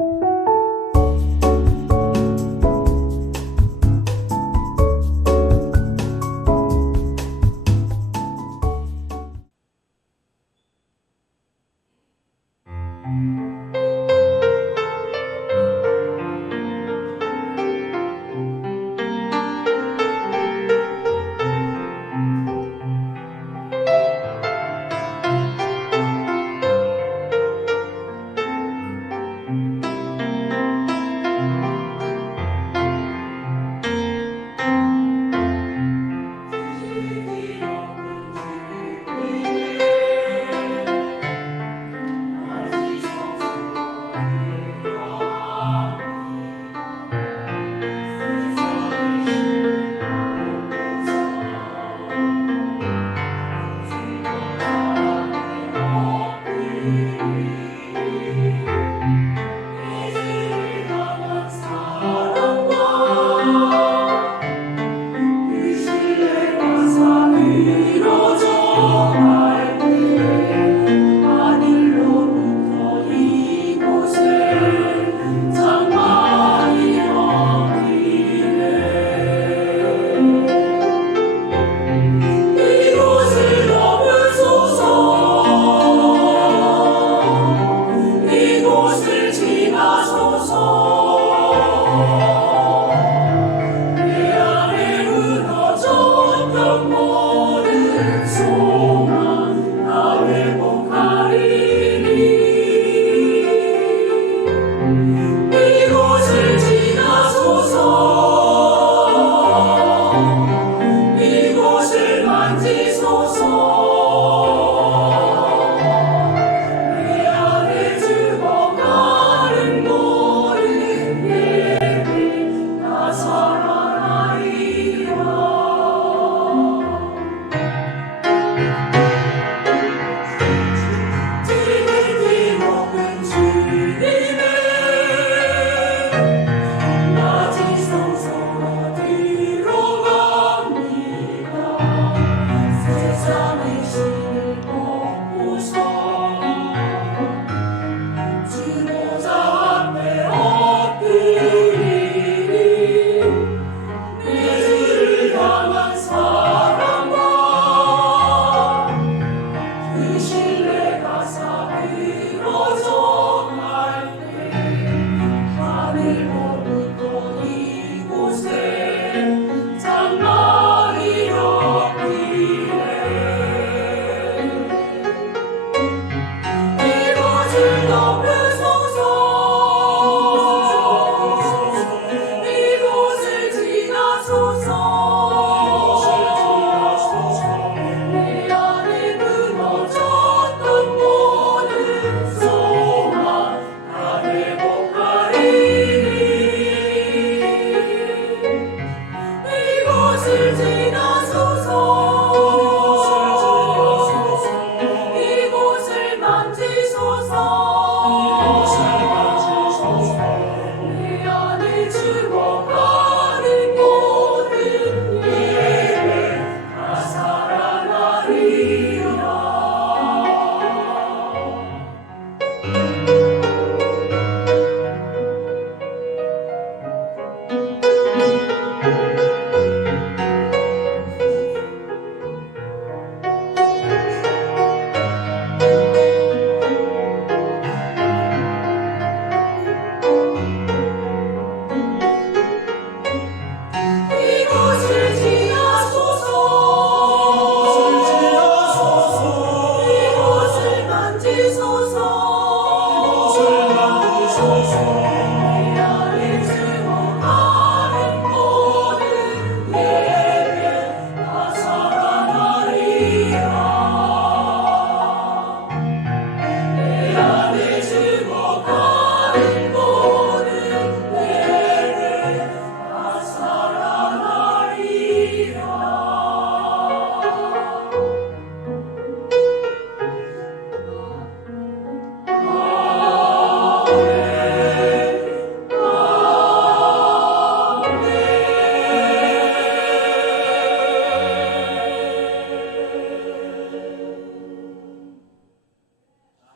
you